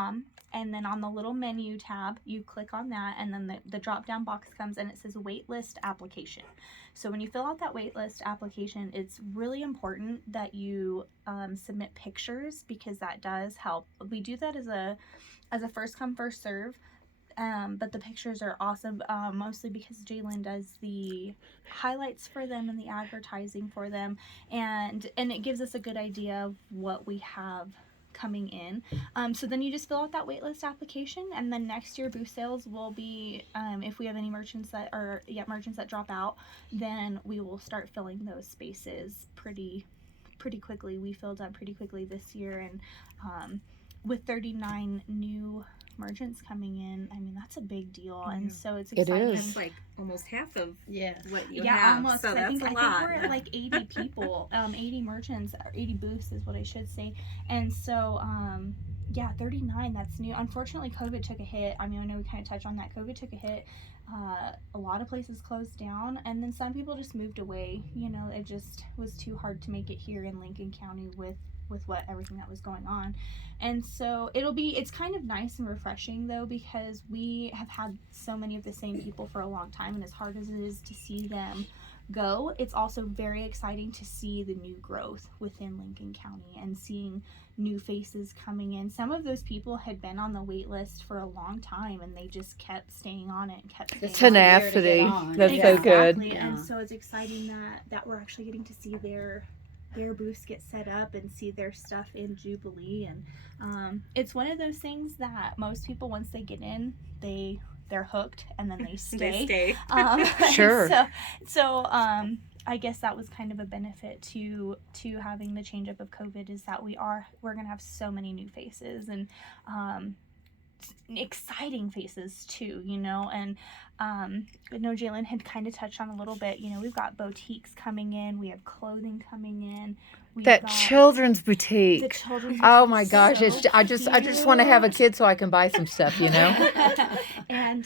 and then on the little menu tab, you click on that, and then the drop down box comes and it says waitlist application. So when you fill out that waitlist application, it's really important that you submit pictures, because that does help. We do that as a first come first serve. But the pictures are awesome, mostly because Jalen does the highlights for them and the advertising for them, and it gives us a good idea of what we have coming in. So then you just fill out that waitlist application, and then next year booth sales will be, if we have any merchants that drop out, then we will start filling those spaces pretty quickly. We filled up pretty quickly this year, and with 39 new merchants coming in, I mean, that's a big deal. And so it's exciting. It is. That's like almost half of what you yeah, have. almost. So I that's think, a I lot. think we're at like 80 people, 80 merchants, or 80 booths is what I should say. And so, yeah, 39, that's new. Unfortunately, COVID took a hit. I mean, I know we kind of touched on that. COVID took a hit. A lot of places closed down, and then some people just moved away. You know, it just was too hard to make it here in Lincoln County with what everything that was going on. And so it's kind of nice and refreshing, though, because we have had so many of the same people for a long time, and as hard as it is to see them go, it's also very exciting to see the new growth within Lincoln County and seeing new faces coming in. Some of those people had been on the wait list for a long time, and they just kept staying on it and kept staying Tenacity. on it. That's so good. Yeah. And so it's exciting that we're actually getting to see their booths get set up and see their stuff in Jubilee. And it's one of those things that most people, once they get in, they're hooked, and then they stay. They stay. Sure. So I guess that was kind of a benefit to having the change up of COVID, is that we're gonna have so many new faces, and exciting faces too, you know. And I know Jalen had kind of touched on a little bit, you know, we've got boutiques coming in, we have clothing coming in, that children's boutique. The children's oh my gosh, so I just want to have a kid so I can buy some stuff, you know. And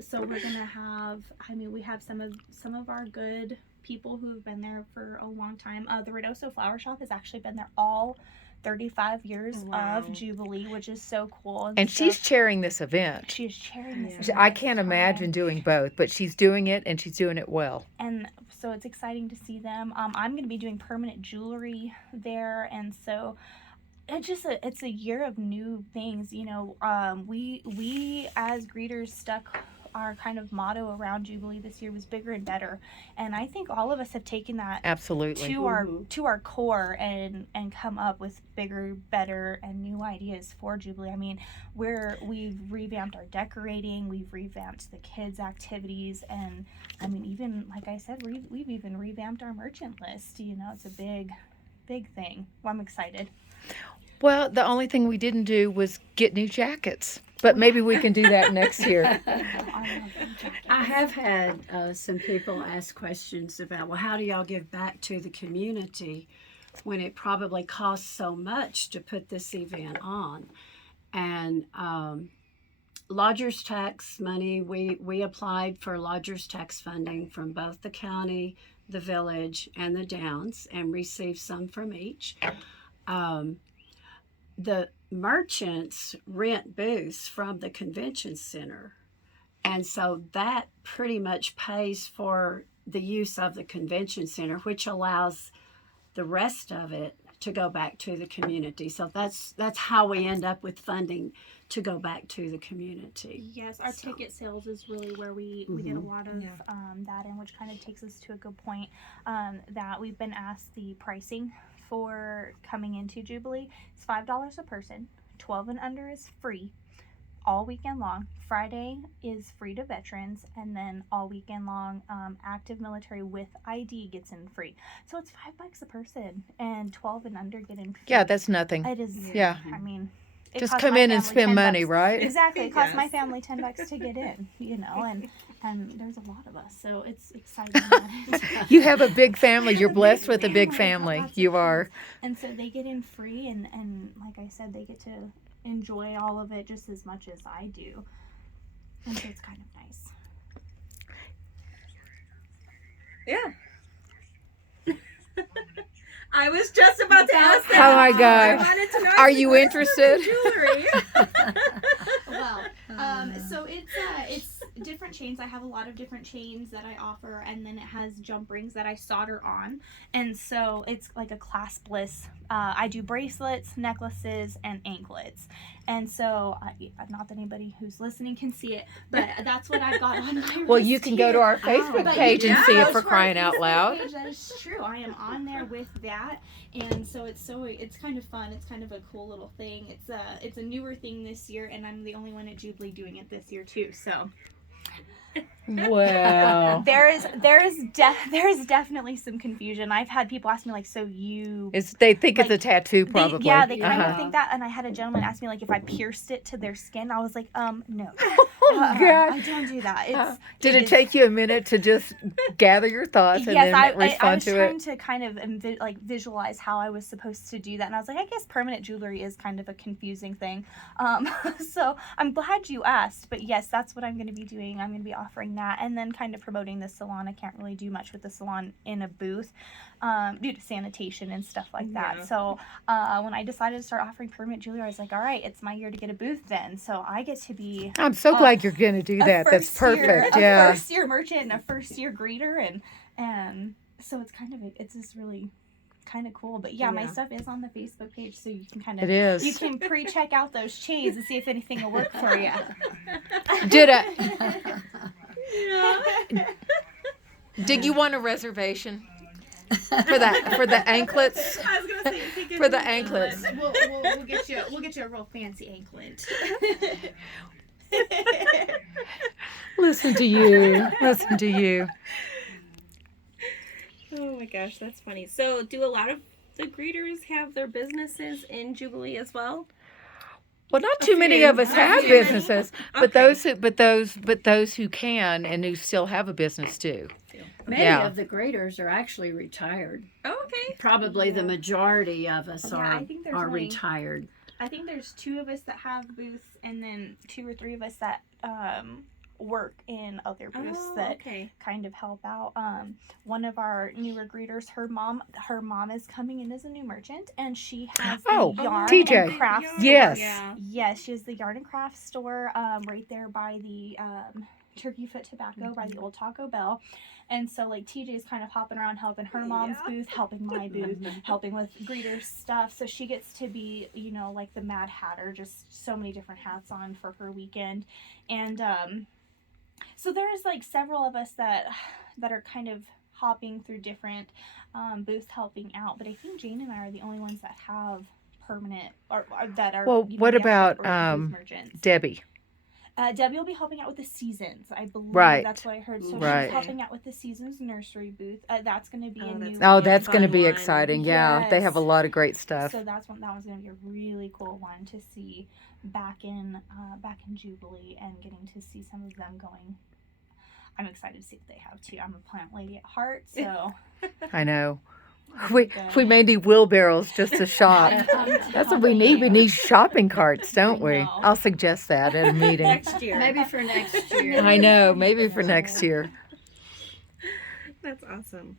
so we're gonna have, I mean, we have some of our good people who've been there for a long time. The Ruidoso flower shop has actually been there all 35 years of Jubilee, which is so cool. And so she's chairing this event. She's chairing this event. I can't imagine doing both, but she's doing it, and she's doing it well. And so it's exciting to see them. I'm going to be doing permanent jewelry there, and so it's a year of new things. You know, we as greeters stuck our kind of motto around Jubilee this year was bigger and better, and I think all of us have taken that absolutely to our core and come up with bigger, better, and new ideas for Jubilee. I mean, we've revamped our decorating, we've revamped the kids' activities, and I mean, even like I said, we've even revamped our merchant list. You know, it's a big thing. Well, I'm excited. Well, the only thing we didn't do was get new jackets. But maybe we can do that next year. I have had some people ask questions about, well, how do y'all give back to the community when it probably costs so much to put this event on? And lodgers tax money, we applied for lodgers tax funding from both the county, the village, and the Downs, and received some from each. The merchants rent booths from the convention center, and so that pretty much pays for the use of the convention center, which allows the rest of it to go back to the community. So that's how we end up with funding to go back to the community. Yes, our ticket sales is really where we get a lot of that in, which kind of takes us to a good point, that we've been asked the pricing for coming into Jubilee. It's $5 a person. 12 and under is free all weekend long. Friday is free to veterans, and then all weekend long, active military with ID gets in free. So it's $5 a person, and 12 and under get in free. Yeah, that's nothing. It is. Yeah. I mean, just come in and spend money, $10. right? Exactly. It costs my family $10 to get in, you know, and there's a lot of us, so it's exciting. You have a big family. You're blessed with a big family. You are. And so they get in free, and like I said, they get to enjoy all of it just as much as I do. And so it's kind of nice. Yeah. I was just about to ask that. Oh my gosh. I wanted to know Are if you works interested? with Jewelry. Well, so it's different chains. I have a lot of different chains that I offer, and then it has jump rings that I solder on, and so it's like a claspless. I do bracelets, necklaces, and anklets, and so not that anybody who's listening can see it, but that's what I've got on my Well, wrist you can go to here. our Facebook But page you and can see go it to for our crying out Facebook loud. page. That is true. I am on there with that, and so it's kind of fun. It's kind of a cool little thing. It's a newer thing this year, and I'm the only one at Jubilee doing it this year too. So Wow. there's definitely some confusion. I've had people ask me like, so you They think it's like, a tattoo, probably. They kind of think that, and I had a gentleman ask me like if I pierced it to their skin. I was like, no. Oh, God. I don't do that. Did it take you a minute to just gather your thoughts and Yes, then I respond was to trying it? to kind of visualize how I was supposed to do that, and I was like, I guess permanent jewelry is kind of a confusing thing. So I'm glad you asked, but yes, that's what I'm going to be doing. I'm going to be offering that, and then kind of promoting the salon. I can't really do much with the salon in a booth due to sanitation and stuff like that. Yeah. So when I decided to start offering permanent jewelry, I was like, all right, it's my year to get a booth then. So I get to be I'm so glad you're going to do that. That's perfect. A first year merchant and a first year greeter, and so it's just really kind of cool. But yeah, my stuff is on the Facebook page, so you can kind of It is. you can pre-check out those chains and see if anything will work for you. Did you want a reservation for the anklets? I was gonna say take it For the to anklets. We'll get you a real fancy anklet. Listen to you. Listen to you. Oh my gosh, that's funny. So, do a lot of the greeters have their businesses in Jubilee as well? Well, not too many few. of us Not have too many? businesses, Okay. but those who can and who still have a business do. Many Yeah. of the greeters are actually retired. Oh, okay. Probably the majority of us Yeah, are I think there's are only- retired. I think there's 2 of us that have booths, and then 2 or 3 of us that work in other booths Oh, that okay. kind of help out. One of our newer greeters, her mom is coming in as a new merchant, and she has Oh, the yarn TJ. and craft store. Yes. Yeah. Yes, she has the yarn and craft store right there by the Turkey Foot Tobacco, by the old Taco Bell. And so, like, TJ is kind of hopping around helping her mom's booth, helping my booth, helping with greeter stuff. So she gets to be, like the Mad Hatter, just so many different hats on for her weekend. And so there's, like, several of us that are kind of hopping through different booths helping out. But I think Jane and I are the only ones that have permanent, or that are, Well, what the actual about booth merchants. Debbie? Debbie will be helping out with the seasons, I believe. Right. That's what I heard. So Right. she's helping out with the seasons nursery booth. That's going to be a new. Oh, one. that's going to fun be one. exciting. Yeah, they have a Yes. lot of great stuff. So that one's going to be a really cool one to see back in Jubilee, and getting to see some of them going. I'm excited to see what they have too. I'm a plant lady at heart, so. I know. Very We good. may need wheelbarrows just to shop. That's what we need. We need shopping carts, don't we? know. I'll suggest that at a meeting. Next year. Maybe for next year. I know. Maybe for next year. That's awesome.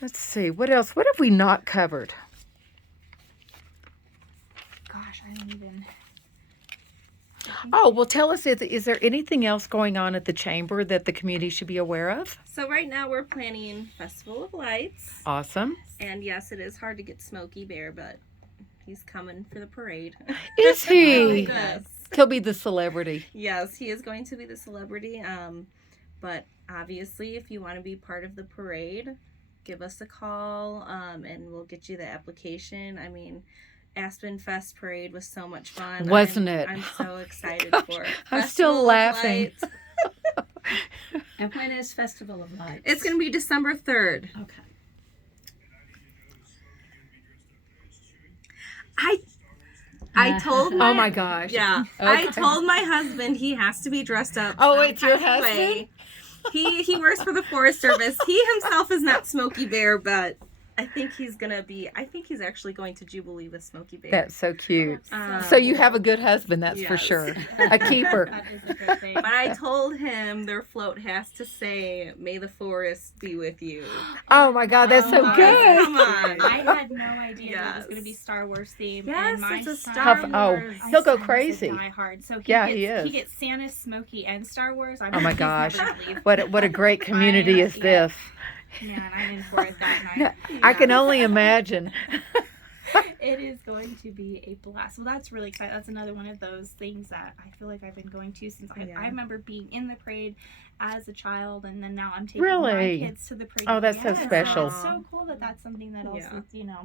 Let's see. What else? What have we not covered? Gosh, I don't even. Oh, well, tell us, is there anything else going on at the chamber that the community should be aware of? So right now we're planning Festival of Lights. Awesome. And yes, it is hard to get Smokey Bear, but he's coming for the parade. Is he? Yes. He'll be the celebrity. Yes, he is going to be the celebrity. But obviously, if you want to be part of the parade, give us a call, and we'll get you the application. I mean, Aspen Fest Parade was so much fun. Wasn't it? I'm so excited Gosh, for it. I'm still Festival of laughing. Lights. And when is Festival of Lights? It's going to be December 3rd. Okay. I told my Oh my gosh. Yeah. Okay. I told my husband he has to be dressed up. Oh, some it's your kind of way. husband? He works for the Forest Service. He himself is not Smokey Bear, but I think he's actually going to Jubilee with Smokey Bear. That's so cute. Um, So you have a good husband, that's for yes. sure. A keeper. That is a good thing. But I told him their float has to say, "May the forest be with you." Oh my God, that's so my good. Come on. I had no idea that it was Yes. going to be Star Wars themed. Yes, and my it's a son, Star Oh, Wars. my he'll go son is a crazy. diehard. So Yeah, gets, he is. He gets Santa, Smokey, and Star Wars. Oh my gosh. Never leave. What a great community is Yeah. this. Man, I'm in for it that night. I can only imagine. It is going to be a blast. Well, that's really exciting. That's another one of those things that I feel like I've been going to since Yeah. I remember being in the parade as a child, and then now I'm taking Really? my kids to the parade. Oh, that's so Yes. special. It's so cool that that's something that also, Yeah.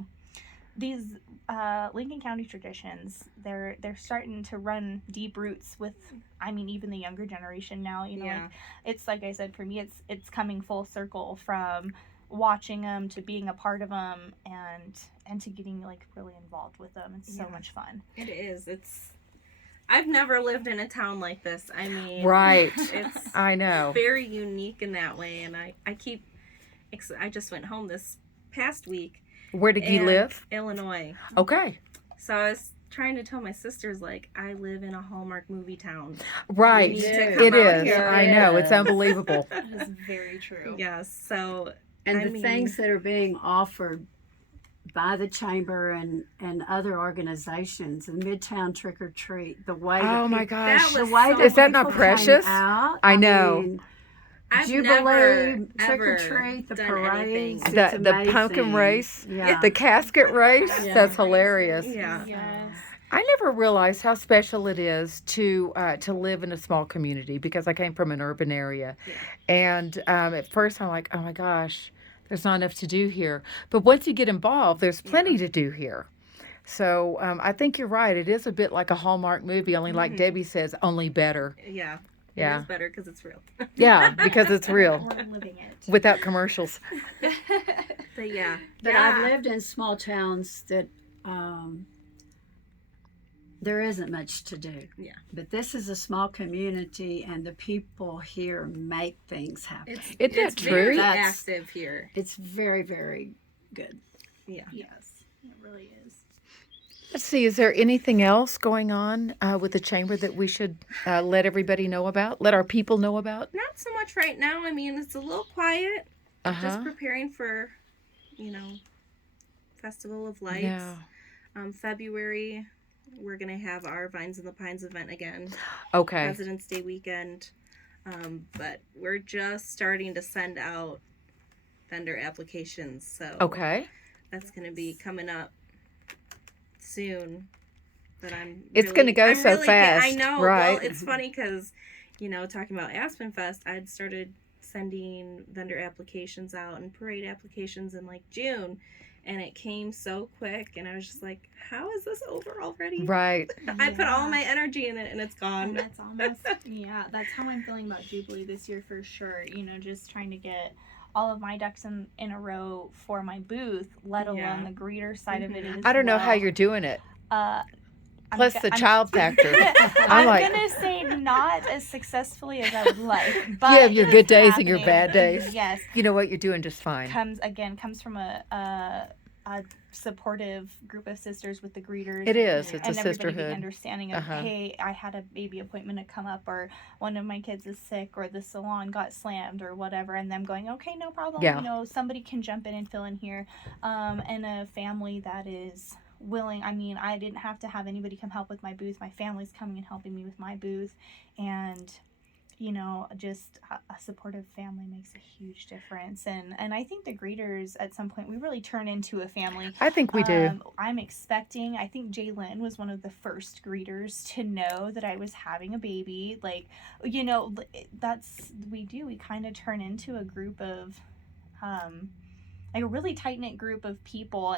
these Lincoln County traditions, they're starting to run deep roots with, even the younger generation now. Yeah. Like, it's like I said, for me, it's coming full circle from watching them to being a part of them and to getting like really involved with them. It's so Yeah. much fun. It is. I've never lived in a town like this. I mean, Right. It's I know. very unique in that way, and I just went home this past week. Where did you and live? Illinois. Okay. So I was trying to tell my sisters, like, I live in a Hallmark movie town. Right. You need to come It out is. here. I know. It's Yes. unbelievable. That is very true. Yes. So And I the mean- things that are being offered by the chamber and other organizations, the Midtown Trick or Treat, the way Oh that my people- gosh. That was the way so that Is that not people came precious? out, I know. mean, I've Jubilee, never, Trick or ever Treat, the done parades, anything. it's The pumpkin amazing. race, Yeah. the casket race. Yeah. That's hilarious. Yeah. Yes. I never realized how special it is to live in a small community because I came from an urban area, Yeah. and at first I'm like, oh my gosh, there's not enough to do here. But once you get involved, there's plenty to do here. So I think you're right. It is a bit like a Hallmark movie, only like Mhm. Debbie says, only better. Yeah. Yeah. It is better because it's real. Yeah, because it's real We're living it. without commercials. But yeah. But yeah. I've lived in small towns that there isn't much to do. Yeah. But this is a small community, and the people here make things happen. It's Isn't that true? very That's- active here. It's very, very good. Yeah. Yes, it really is. Let's see, is there anything else going on with the chamber that we should let everybody know about? Let our people know about? Not so much right now. I mean, it's a little quiet. Just Uh-huh. preparing for, Festival of Lights. Yeah. February, we're going to have our Vines in the Pines event again. Okay. President's Day weekend. But we're just starting to send out vendor applications. So Okay. that's going to be coming up soon. But It's gonna go so I fast, know. right. Well, it's funny because, talking about Aspen Fest, I'd started sending vendor applications out and parade applications in like June. And it came so quick. And I was just like, how is this over already? Right. I put all Yeah. my energy in it and it's gone. And that's almost, that's how I'm feeling about Jubilee this year for sure. Just trying to get all of my ducks in a row for my booth, let alone Yeah. the greeter side of it. As I don't know how well. you're doing it. I'm Plus go- the I'm- child factor. I'm I'm like, gonna say not as successfully as I would like, but you have your it good is days and your happening. bad days. Yes, You know what? You're doing just fine. comes from a supportive group of sisters with the greeters. It is. It's a and everybody being sisterhood. understanding of, Uh-huh. hey, I had a baby appointment to come up, or one of my kids is sick, or the salon got slammed, or whatever, and them going, okay, no problem. Yeah. Somebody can jump in and fill in here, and a family that is willing. I mean, I didn't have to have anybody come help with my booth. My family's coming and helping me with my booth, and just a supportive family makes a huge difference. And I think the greeters at some point we really turn into a family. I think we do. I'm expecting, I think Jalen was one of the first greeters to know that I was having a baby. Like, we kind of turn into a group of, like a really tight knit group of people.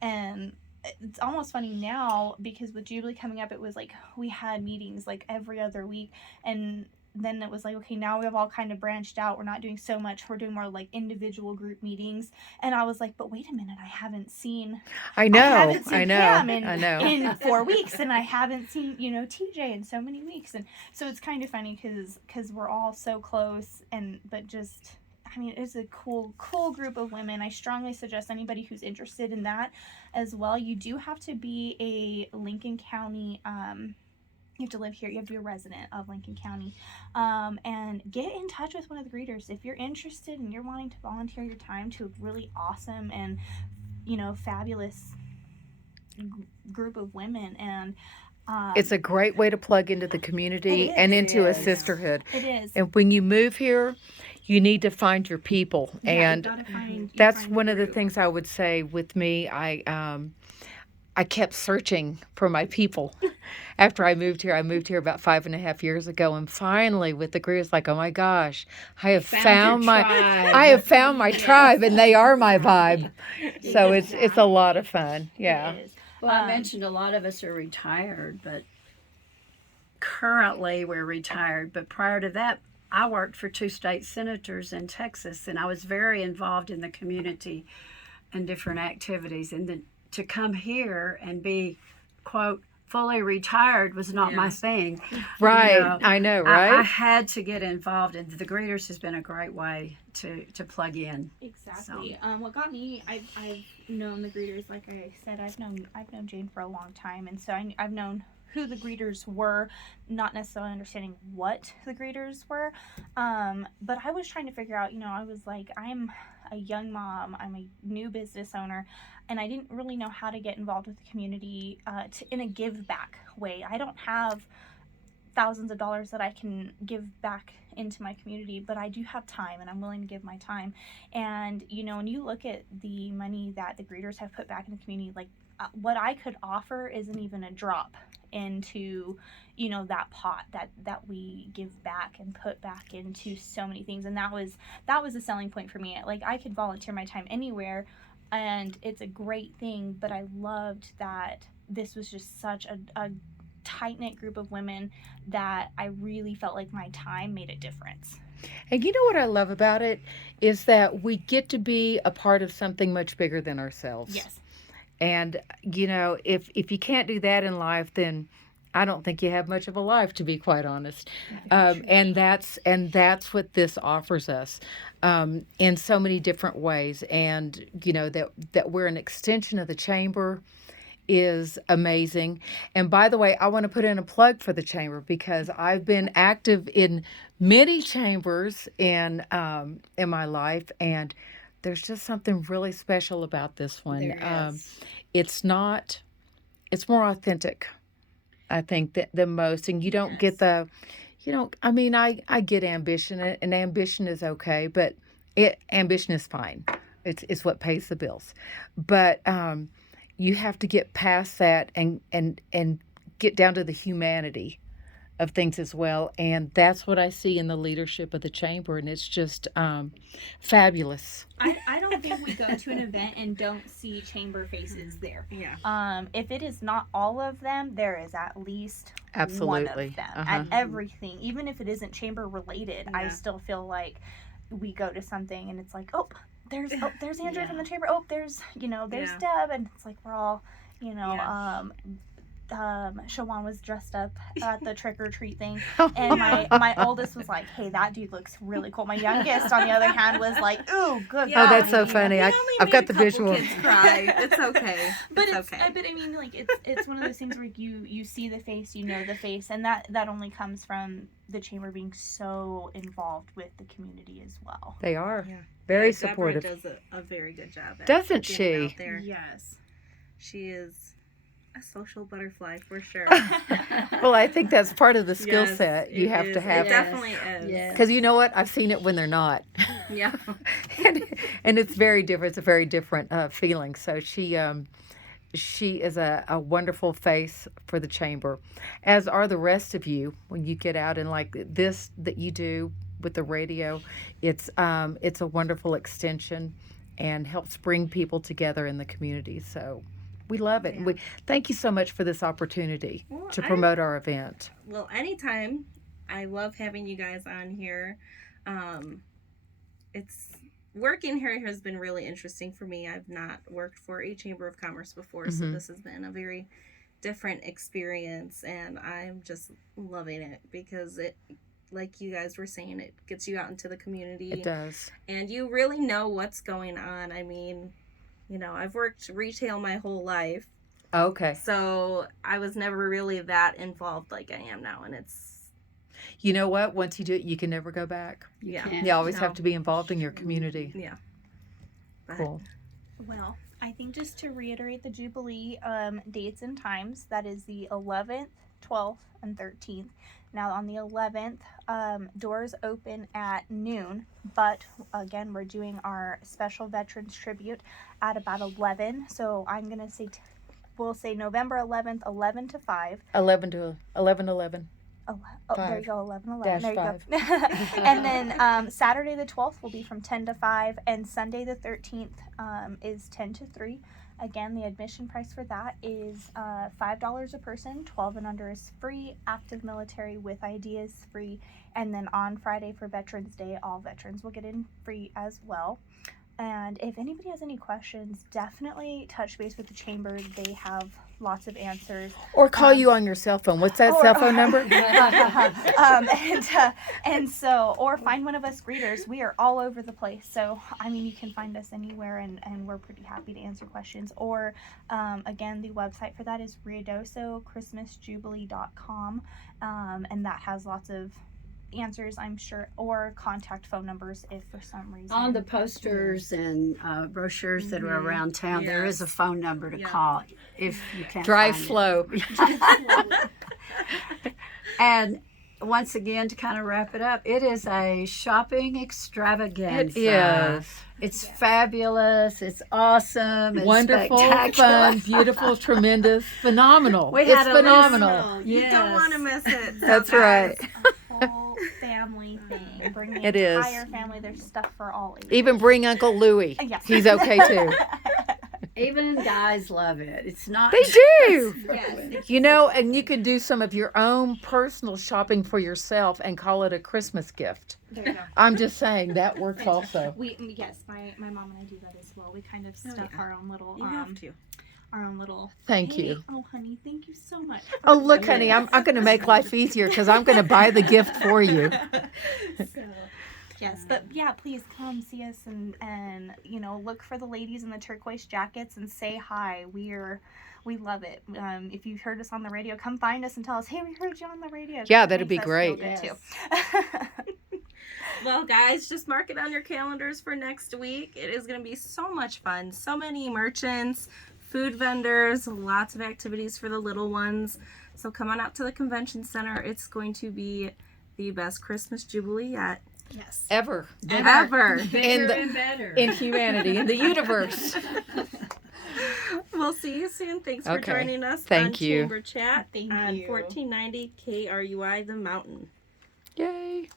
And it's almost funny now because with Jubilee coming up, it was like we had meetings like every other week, and then it was like, okay, now we have all kind of branched out. We're not doing so much. We're doing more like individual group meetings. And I was like, but wait a minute, I haven't seen I know. haven't seen I know. Pam I know. in 4 weeks, and I haven't seen TJ in so many weeks. And so it's kind of funny because we're all so close, but just it's a cool group of women. I strongly suggest anybody who's interested in that as well. You do have to be a Lincoln County, you have to live here. You have to be a resident of Lincoln County, and get in touch with one of the greeters if you're interested and you're wanting to volunteer your time to a really awesome and fabulous group of women. And It's a great way to plug into the community It and is. into a It is. sisterhood. it is. And when you move here, you need to find your people. Yeah, And you gotta find, that's find one of the group. things I would say with me. I kept searching for my people after I moved here. I moved here about 5.5 years ago, and finally, with the group, it's like, oh my gosh, I have found your my, tribe. I have found my tribe, and they are my vibe. So it's a lot of fun. Yeah. It is. Well, I mentioned a lot of us are retired, but currently we're retired. But prior to that, I worked for 2 state senators in Texas, and I was very involved in the community and different activities. And then to come here and be, quote, fully retired was not my thing. Right. You know, I know, I right? had to get involved, and the Greeters has been a great way to plug in. Exactly. What got me, I've known the greeters. Like I said, I've known Jane for a long time, and so I've known who the greeters were, not necessarily understanding what the greeters were. But I was trying to figure out. I was like, I'm a young mom. I'm a new business owner, and I didn't really know how to get involved with the community in a give back way. I don't have thousands of dollars that I can give back into my community, but I do have time, and I'm willing to give my time. And when you look at the money that the greeters have put back in the community, like what I could offer isn't even a drop into that pot that we give back and put back into so many things. And that was a selling point for me. Like, I could volunteer my time anywhere, and it's a great thing, but I loved that this was just such a tight-knit group of women that I really felt like my time made a difference. And you know what I love about it is that we get to be a part of something much bigger than ourselves. Yes. And if you can't do that in life, then I don't think you have much of a life, to be quite honest. And that's what this offers us in so many different ways. And that we're an extension of the chamber is amazing. And by the way, I want to put in a plug for the chamber, because I've been active in many chambers in my life, and there's just something really special about this one. There is. It's more authentic, I think, than most. And you don't get I get ambition, and ambition is okay, but ambition is fine. It's what pays the bills. But you have to get past that and get down to the humanity of things as well. And that's what I see in the leadership of the chamber, and it's just fabulous. I don't think we go to an event and don't see chamber faces there. Yeah. If it is not all of them, there is at least one Absolutely. of them Uh-huh. at everything. Even if it isn't chamber related, I Yeah. still feel like we go to something and it's like, there's Andrew Yeah. from the chamber. There's Yeah. Deb, and it's like we're all Yeah. Shawan was dressed up at the trick or treat thing, Oh, and my oldest was like, "Hey, that dude looks really cool." My youngest, on the other hand, was like, "Ooh, good." Yeah. Oh, that's so golly." funny. We I've only got made the a couple visual. kids cry. It's okay. But it's okay. but I mean, like it's one of those things where you see the face, you know the face, and that only comes from the chamber being so involved with the community as well. They are Yeah. very Yeah, Deborah supportive. does a very good job at Doesn't getting she? out there. Yes. She is a social butterfly for sure. Well, I think that's part of the skill Yes, set you it have is. to have. It definitely is. Yes. Because you know what? I've seen it when they're not. Yeah. and it's very different. It's a very different feeling. So she is a wonderful face for the chamber, as are the rest of you when you get out and like this that you do with the radio. It's a wonderful extension and helps bring people together in the community. So we love it. Yeah. And we thank you so much for this opportunity Well, to promote our event. Well, anytime. I love having you guys on here. It's working here has been really interesting for me. I've not worked for a chamber of commerce before, so Mhm. this has been a very different experience, and I'm just loving it because like you guys were saying, it gets you out into the community. It does. And you really know what's going on. I mean, you know, I've worked retail my whole life. Okay. So I was never really that involved like I am now. And it's, You know what? Once you do it, you can never go back. yeah. can't. You always No. have to be involved in your community. Yeah. But, Cool. Well, I think just to reiterate the Jubilee dates and times, that is the 11th, 12th, and 13th. Now, on the 11th, doors open at noon, but again, we're doing our special Veterans Tribute at about 11. So I'm going to say, we'll say November 11th, 11 to 5. 11 to 11. Oh, there you Five. go, 11. Dash There you five. go. And then Saturday the 12th will be from 10 to 5, and Sunday the 13th is 10 to 3. Again, the admission price for that is $5 a person. 12 and under is free. Active military with ID is free. And then on Friday for Veterans Day, all veterans will get in free as well. And if anybody has any questions, definitely touch base with the chamber. They have lots of answers. Or call you on your cell phone. What's that cell phone number? And so, or find one of us greeters. We are all over the place. So, I mean, you can find us anywhere, and we're pretty happy to answer questions. Or, again, the website for that is Ruidoso ChristmasJubilee.com. And that has lots of answers, I'm sure, or contact phone numbers if for some reason. On the posters and brochures that are around town, there is a Yes. phone number to Yeah. call if you can't Drive find it. slow. And once again, to kind of wrap it up, it is a shopping extravaganza. It is. It's fabulous. It's awesome. It's Wonderful, spectacular. fun, beautiful, tremendous, phenomenal. We it's had a list. phenomenal. You don't Yes. want to miss it. That's So, right. guys, A whole family thing. Bring the It is. entire family. There's stuff for all ages. Even bring Uncle Louie. Yes. He's okay too. Even guys love it. It's not. They do. Yes. You know, and you can do some of your own personal shopping for yourself and call it a Christmas gift. There you go. I'm just saying that works also. Yes, my mom and I do that as well. We kind of stuff yeah. our own little You have to. our own little. Thank Hey, you. Oh, honey, thank you so much. Oh, look, honey, I'm going to make life easier because I'm going to buy the gift for you. So, yes, but yeah, please come see us and look for the ladies in the turquoise jackets and say hi. We love it. If you heard us on the radio, come find us and tell us, hey, we heard you on the radio. Yeah, That that'd be makes us feel great. good, too. Well, guys, just mark it on your calendars for next week. It is going to be so much fun. So many merchants, food vendors, lots of activities for the little ones. So come on out to the convention center. It's going to be the best Christmas Jubilee yet. Yes. Ever. Ever. Bigger the- and better. In humanity, in the universe. We'll see you soon. Thanks for Okay. joining us Thank on you. Chamber Chat Thank on you. 1490 KRUI The Mountain. Yay.